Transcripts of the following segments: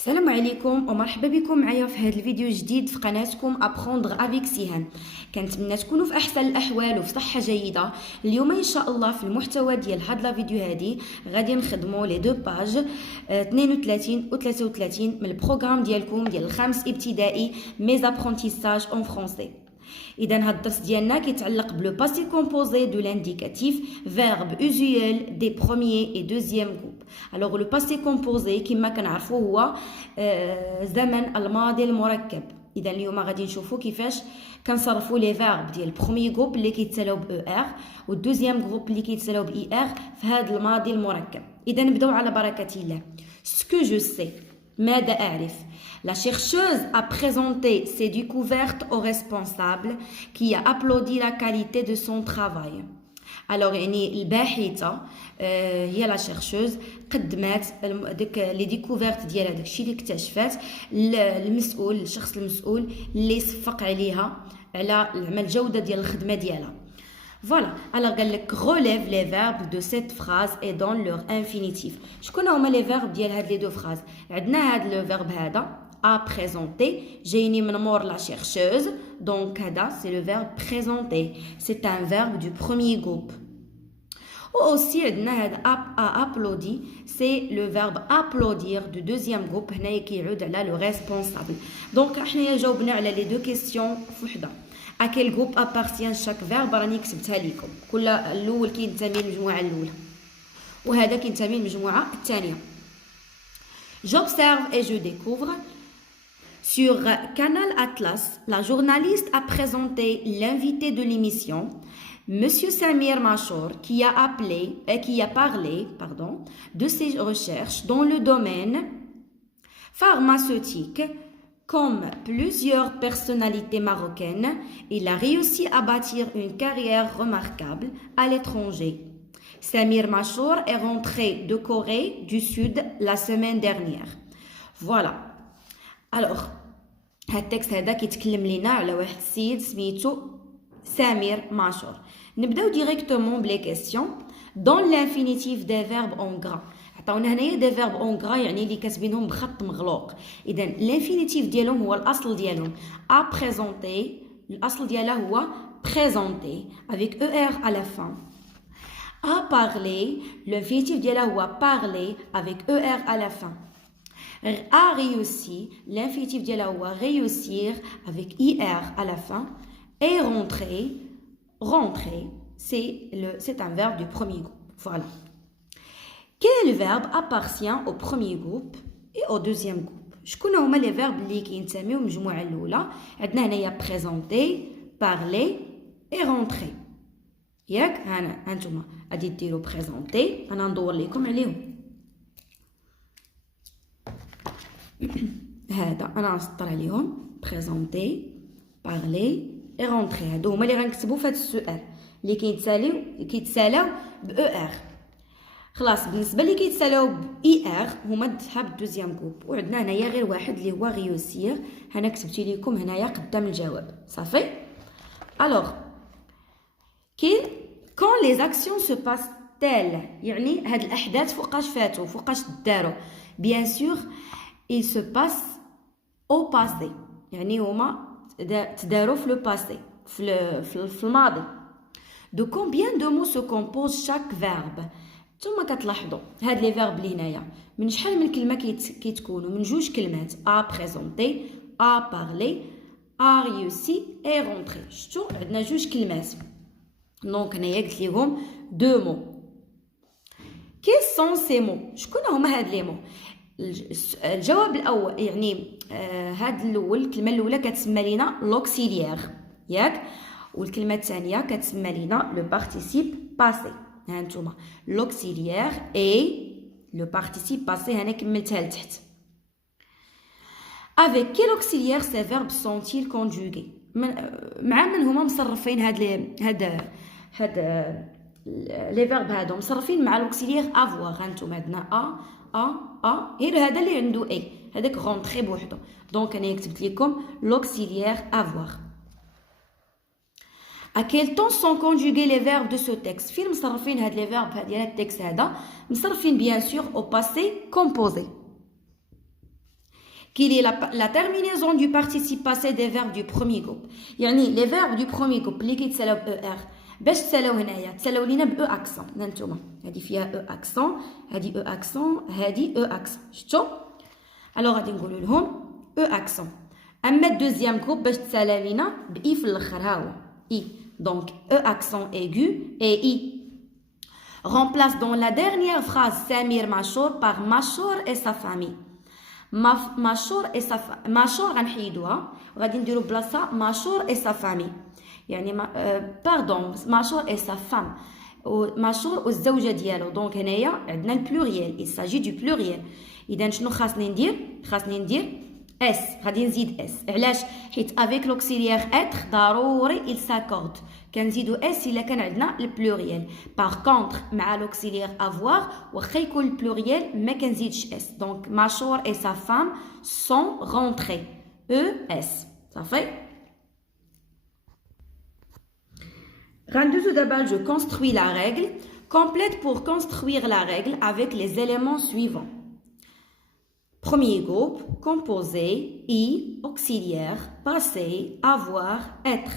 السلام عليكم ومرحبا بكم معايا في هذا الفيديو الجديد في قناتكم ابروندر افيك سيهان. كنتمنى تكونوا في احسن الاحوال وفي صحه جيده. اليوم ان شاء الله في المحتوى ديال هاد لا فيديو هادي غادي نخدموا لي دو باج 32 و 33 من البروغرام ديالكم ديال الخامس ابتدائي ميز ابرونتيساج اون فرونسي. اذا هاد الدرس ديالنا كيتعلق بلو باسي كومبوزي دو لانديكاتيف فيرب اوزيوال دي بروميير اي دوزيام جروب. الوغ لو باسي كومبوزي كما كنعرفوا هو زمن الماضي المركب. اذا اليوم غادي نشوفوا كيفاش كنصرفوا لي فيرب ديال البروميير جروب اللي كيتسالاو ب او ار والدوزيام جروب اللي كيتسالاو ب اي ار في هذا الماضي المركب. اذا نبداو على بركه الله. سكو جو سي ماذا أعرف. La chercheuse a présenté ses découvertes au responsable qui a applaudi la qualité de son travail. Alors يعني الباحثة هي لا chercheuse قدمت ديك لي ديكوفيرت ديال هذاك الشيء اللي اكتشفات المسؤول الشخص المسؤول اللي صفق عليها على العمل الجودة ديال الخدمة ديالها. Voilà, alors قال لك relève les verbes de cette phrase et donne leur infinitif. شكون هما les verbes ديال هاد لي دو فراز؟ عندنا هاد لو verbe هذا à présenter جايني من مور la chercheuse, donc هذا c'est le verbe présenter. C'est un verbe du premier groupe. Ou aussi عندنا هاد à applaudir, c'est le verbe applaudir du deuxième groupe هنايا كيعود على le responsable. Donc احنا جاوبنا على les deux questions وحده. À quel groupe appartient chaque verbe راني كتبتها لكم. كل الاول كينتمي للمجموعه الاولى وهذا كينتمي للمجموعه الثانيه. J'observe et je découvre. Sur Canal Atlas, la journaliste a présenté l'invité de l'émission, Monsieur Samir Machour, qui a parlé de ses recherches dans le domaine pharmaceutique. Comme plusieurs personnalités marocaines, il a réussi à bâtir une carrière remarquable à l'étranger. Samir Machour est rentré de Corée du Sud la semaine dernière. Voilà. Alors, هاد التكست هذا كيتكلم لينا على واحد السيد سميتو سمير ماشور. نبداو ديريكتومون بلي كيسيون دون لانفينيتيف دي فيرب اون غرا. عطاونا هنايا دي فيرب اون غرا يعني اللي كاتبينهم بخط مغلوق. اذا لانفينيتيف ديالهم هو الاصل ديالهم ا بريزونتي، الاصل ديالها هو بريزونتي افيك او ار à la fin. ا بارلي لانفينيتيف ديالها هو بارلي افيك او ار à la fin. A réussi, l'infinitif ديالها هو réussir avec IR à la fin. Et rentrer, c'est un verbe du premier groupe. Voilà. Quel verbe appartient au premier groupe et au deuxième groupe? شكون هما les verbes اللي كينتميو للمجموعة الأولى؟ عندنا هنايا présenter, parler et rentrer. ياك هانتوما غادي ديروا présenter، أنا ندور لكم عليهم. هذا انا نسطر عليهم بريزونتي بارلي اي رونتري. هادو هما اللي غنكتبوا في هذا السؤال اللي كيتسالاو ب او ار. خلاص بالنسبه اللي كيتسالاو ب اي ار هما دها بالدوزيام جروب. وعندنا هنايا غير واحد اللي هو ريوسير. هنا كتبت لكم هنايا قدام الجواب صافي. الوغ quand les actions se passent telles يعني هاد الاحداث فوقاش فاتوا فوقاش داروا bien sûr il se passe au passé يعني هما تداروا في le passé في الماضي. de combien de mots se compose chaque verbe. ثم كتلاحظوا هاد لي فيرب اللي هنايا من شحال من كلمه كيتكونوا من جوج كلمات a présenter a parler a réussi et rentrer. شفتوا عندنا جوج كلمات دونك هنايا قلت لهم دو مو. quels sont ces mots. شكون هما هاد لي مو؟ الجواب الاول يعني هاد الاول الكلمه الاولى كتسمى لينا لوكسيليير ياك، والكلمه الثانيه كتسمى لينا لو بارتيسيب باسي. ها نتوما لوكسيليير اي لو بارتيسيب باسي هنا كملتها لتحت. avec quel auxiliaire ces verbes sont-ils conjugués. مع من هما مصرفين هاد لي فيرب هادو مصرفين مع لوكسيليير افوار. ها نتوما عندنا غير هذا اللي عنده اي هذاك رونتري بوحدو. دونك انا كتبت لكم لوكسيليير افوار. à quel temps sont conjugués les verbes de ce texte. فين مصرفين هاد لي فيرب ديال التكست هذا؟ مصرفين بيان سور au passé composé. Qu'il est la terminaison du participe passé des verbes du premier groupe. يعني les verbes du premier groupe اللي كيتسالاو ب ER باش تسالاو هنايا تسالاو لينا ب E accent. هانتوما هذه فيها E accent هذه E accent هذه E accent. شفتوا؟ alors غادي نقولوا لهم E accent. اما الدوزيام جروب باش تسالا لينا ب I في الاخر ها هو I. donc E accent aigu et I. remplace dans la dernière phrase Samir Machour par Machour et sa famille. Machour et sa famille. Machour غنحيدوها وغادي نديرو بلاصه Machour et sa famille. يعني pardon Machour et sa femme. Machour والزوجه ديالو. دونك هنايا عندنا البلوريال. il s'agit du pluriel. اذا شنو خاصني ندير اس. غادي نزيد اس. علاش؟ حيت avec l'auxiliaire être ضروري il s'accorde. كنزيدو اس الا كان عندنا البلوريال. باغ كونطخ مع لوكسيليير افوار واخا يكون البلوريال ما كنزيدش اس. دونك Machour et sa femme sont rentrés. ES. صافي. غندوزو دابا je construis la règle. Complète pour construire la règle avec les éléments suivants. Premier groupe, composé, I, auxiliaire, passé, avoir, être.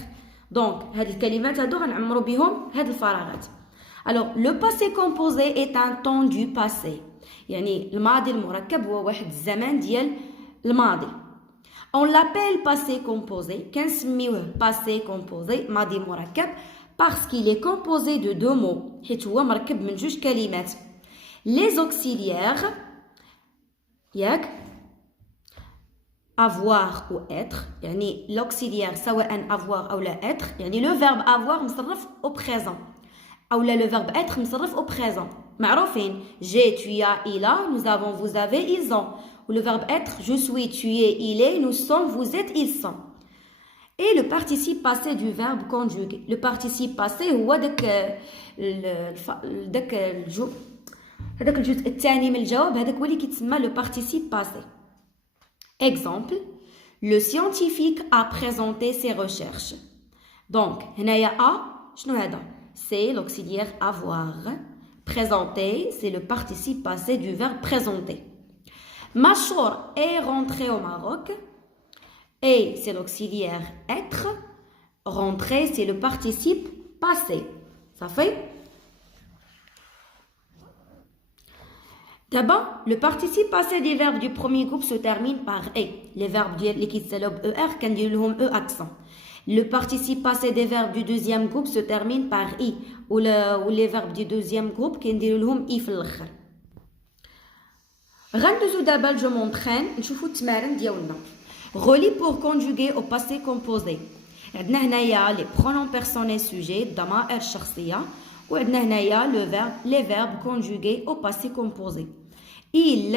Donc, هاد الكلمات هادو غنعمرو بهم هاد الفراغات. Alors, le passé composé est un temps du passé. يعني الماضي المركب هو واحد الزمان ديال الماضي. On l'appelle passé composé. كنسميوه passé composé ماضي مركب parce qu'il est composé de deux mots. حيت هو مركب من جوج كلمات. Les auxiliaires ياك avoir ou être يعني l'auxiliaire سواء avoir أو لا être يعني le verbe avoir مصرف au présent أو لا le verbe être مصرف au présent معروفين j'ai, tu as, il a, nous avons, vous avez, ils ont ou le verbe être je suis, tu es, il est, nous sommes, vous êtes, ils sont. Et le participe passé du verbe conjugué. Le participe passé هو هذاك الجزء الثاني من الجواب هذاك هو اللي كيتسمى لو بارتيسيب باسي. Exemple, le scientifique a présenté ses recherches. Donc هنايا a شنو هذا؟ C'est l'auxiliaire avoir. Présenter, c'est le participe passé du verbe présenter. Machour est rentré au Maroc. Et c'est l'auxiliaire être. Rentrer, c'est le participe passé. Ça fait? D'abord, le participe passé des verbes du premier groupe se termine par E. Les verbes qui s'élèvent ER, quand ils ont E accent. Le participe passé des verbes du deuxième groupe se termine par I. Ou les verbes du deuxième groupe, quand ils ont I في الآخر. غندوزو دابا je m'entraîne نشوفو التمارين ديالنا. Relie pour conjuguer au passé composé. عندنا هنايا les pronoms personnels sujets الضمائر الشخصية وعندنا هنايا les verbes conjugués au passé composé. Il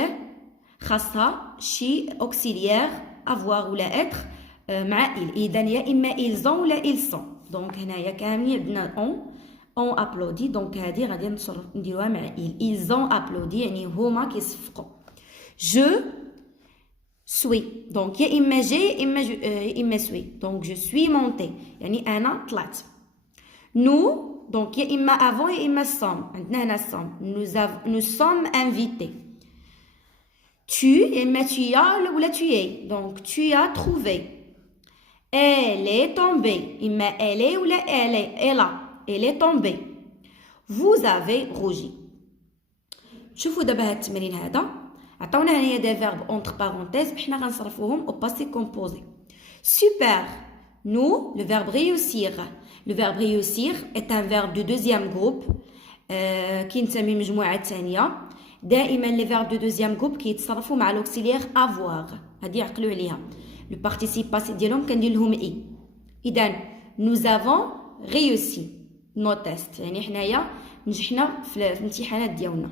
خاصها شي auxiliaire avoir ولا être مع il. إذا يا إما ils ont ولا ils sont. دونك هنايا كاملين عندنا on applaudit. دونك هذه غادي نديروها مع il. Ils ont applaudi يعني هما كيصفقوا. Je suis. Donc يا إما j'ai يا إما suis. Donc je suis monté يعني أنا طلعت. Nous donc يا إما avant يا إما sommes. عندنا هنا sommes. Nous sommes invités. Tu يا إما tu as ولا tu es. Donc tu as trouvé. Elle est tombée. إما elle est ولا elle a. Elle est tombée. Vous avez rougi. شوفوا دابا هاد التمرين هذا عطاونا هنايا دي فيرب entre parenthèses حنا غنصرفوهم au passé composé. Super. Nous, le verbe réussir. Le verbe réussir est un verbe du deuxième groupe كينتمي مجموعة ثانية. دائما les verbes du deuxième groupe كيتصرفوا مع l'auxiliaire avoir. هادي عقلوا عليها. Le participe passé ديالهم كندير لهم i. إذا nous avons réussi nos tests. يعني حنايا نجحنا في الامتحانات ديالنا.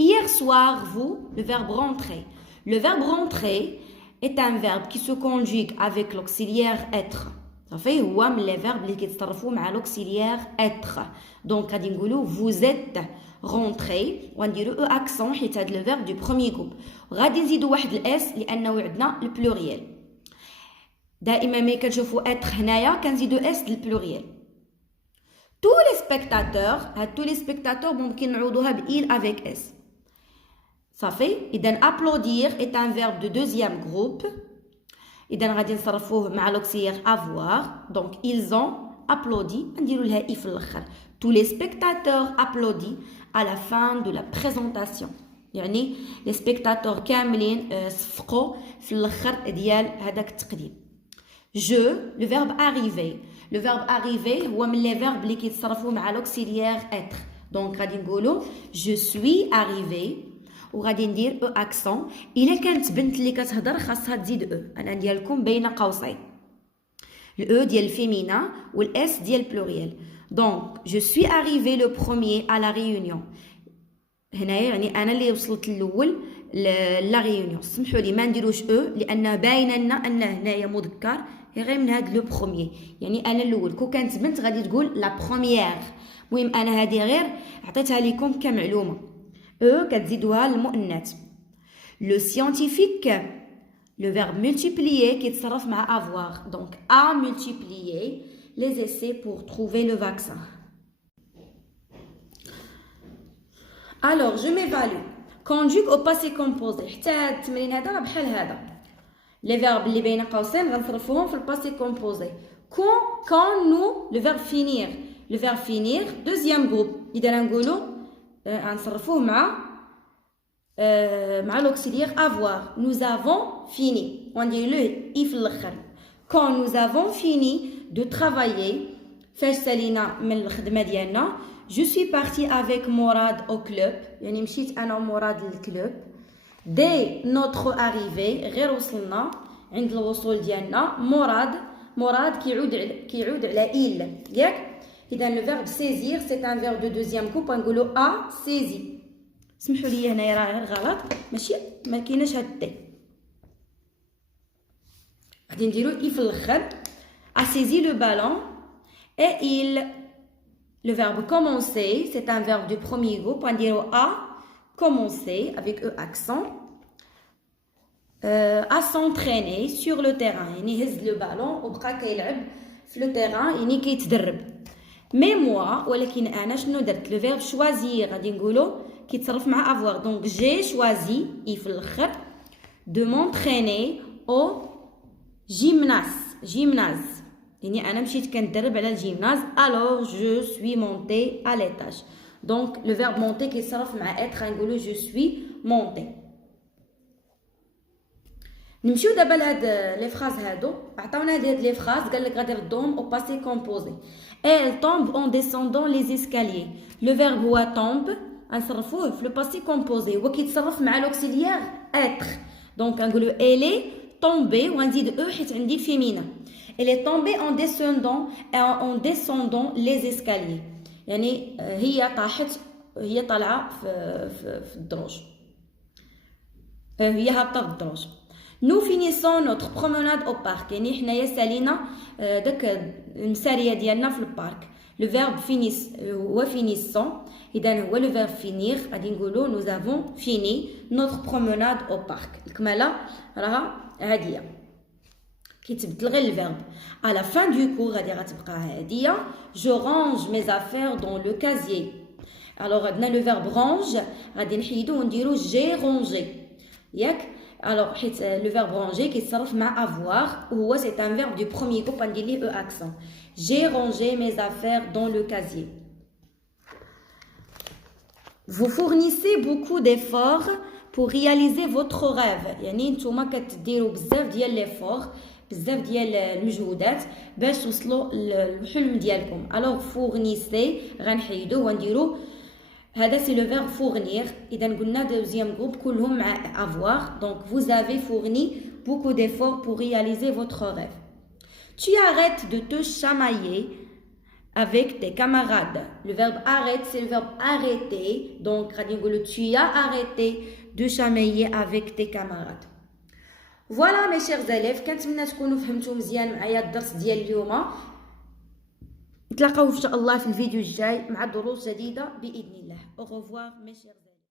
Hier soir, vous, le verbe rentrer. Le verbe rentrer est un verbe qui se conjugue avec l'auxiliaire être. صافي هو من les verbes اللي كيتصرفوا مع l'auxiliaire être. Donc غادي نقولوا vous êtes rentré ونديروا او accent حيت هذا le verbe du premier groupe. غادي نزيدوا واحد الاس لانه عندنا البلوريال. دائما ملي كنشوفوا être هنايا كنزيدوا اس للبلوريال. tous les spectateurs ممكن نعوضوها ب il avec s. صافي. اذا applaudir est un verbe de deuxième groupe. اذا غادي نصرفوه مع l'auxiliaire avoir. Donc ils ont applaudi. نديروا لها اي في الاخر. Tous les spectateurs applaudissent à la fin de la présentation. يعني les spectateurs كاملين صفقوا في الاخر ديال هذاك التقديم. Je, le verbe arriver. Le verbe arriver هو من les verbes اللي كيتصرفوا مع l'auxiliaire être. Donc غادي نقولوا je suis arrivé وغادي ندير او اكسون. الا كانت بنت اللي كتهضر خاصها تزيد او. انا ندير لكم بين قوسين الاو ديال الفيمينا والاس ديال البلوريال. دونك je suis arrivé le premier à la réunion. هنايا يعني انا اللي وصلت الاول لا ريونيون. سمحوا لي ما نديروش او لان باينه لنا ان هنايا مذكر غير من هاد لو بروميير، يعني انا الاول. كون كانت بنت غادي تقول لا بروميير. المهم انا هذه غير عطيتها لكم كمعلومه. او كتزيدوها للمؤنث. لو سيانتيفيك لو فيرب مولتيبليير كيتصرف مع avoir. donc a multiplié les essais pour trouver le vaccin. alors je m'évalue conjugue au passé composé. حتى هاد التمرين هذا راه بحال هذا. لي فيرب اللي بين قوسين غنصرفوهم في الباسي كومبوزي. quand nous le verbe finir. le verbe finir deuxième groupe. اذا نقولوا غنصرفوه مع l'auxiliaire avoir. nous avons fini وندير له اي في الاخر. quand nous avons fini de travailler فاش سالينا من الخدمه ديالنا. je suis partie avec Morad au club. يعني مشيت انا ومراد للكلوب. dès notre arrivée غير وصلنا عند الوصول ديالنا. مراد كيعود على il ياك. اذا le verbe saisir c'est un verbe de deuxième groupe. نقولوا a saisi. سمحوا لي هنايا راه غلط ماشي ما كايناش هاد دي. غادي نديرو اي في الاخر. a saisi le ballon et il. le verbe commencer c'est un verbe du premier groupe. نديرو a commencer avec e accent. à s'entraîner sur le terrain. يعني هز le ballon وبقى كيلعب في le terrain يعني كيتدرب. mais moi ولكن انا شنو درت؟ le verbe choisir غادي نقولوا كيتصرف مع avoir. donc j'ai choisi اي في الاخر de m'entraîner au gymnase. يعني انا مشيت كندرب على الجيمناز. alors je suis montée à l'étage. donc le verbe monter كيتصرف مع être. غنقولوا je suis montée. نمشيو دابا لهاد لي فراز هادو. عطاونا هاد لي فراز قال لك غادي نردوهم او باسي كومبوزي. elle tombe en descendant les escaliers. le verbe هو tombe غنصرفوه في لو باسي كومبوزي. هو كيتصرف مع لوكسيليير être. دونك غنقولوا elle est tombée وغنزيد او حيت عندي فيمينا. elle est tombée en descendant les escaliers. يعني هي طاحت هي طالعه في الدروج. هي هابطه في الدروج. nous finissons notre promenade au parc. يعني حنايا سالينا داك المساريه ديالنا في البارك. le verbe finissent هو finissons. اذا هو le verbe finir. غادي نقولوا nous avons fini notre promenade au parc. الكماله راها هاديه كيتبدل غير الفيرب. à la fin du cours غادي غتبقى هاديه. je range mes affaires dans le casier. alors عندنا le verbe range غادي نحيدو ونديرو j'ai rangé ياك. alors حيت le verbe ranger كيتصرف مع avoir وهو c'est un verbe du premier groupe. غندير ليه e accent. j'ai rangé mes affaires dans le casier. vous fournissez beaucoup d'efforts pour réaliser votre rêve. يعني نتوما كتديروا بزاف ديال ليفور بزاف ديال المجهودات باش توصلوا للحلم ديالكم. alors fournissez غنحيدوه ونديرو هذا c'est le verbe fournir. اذا قلنا deuxième groupe كلهم مع avoir. donc vous avez fourni beaucoup d'efforts pour réaliser votre rêve. tu arrêtes de te chamailler avec tes camarades. le verbe arrête c'est le verbe arrêter. donc غادي نقولوا tu as arrêté de chamailler avec tes camarades. فوالا مي شيرز élèves كنتمنى تكونوا فهمتوا مزيان معايا الدرس ديال اليوم. نتلاقاو ان شاء الله في الفيديو الجاي مع دروس جديده باذن الله. au revoir mes chers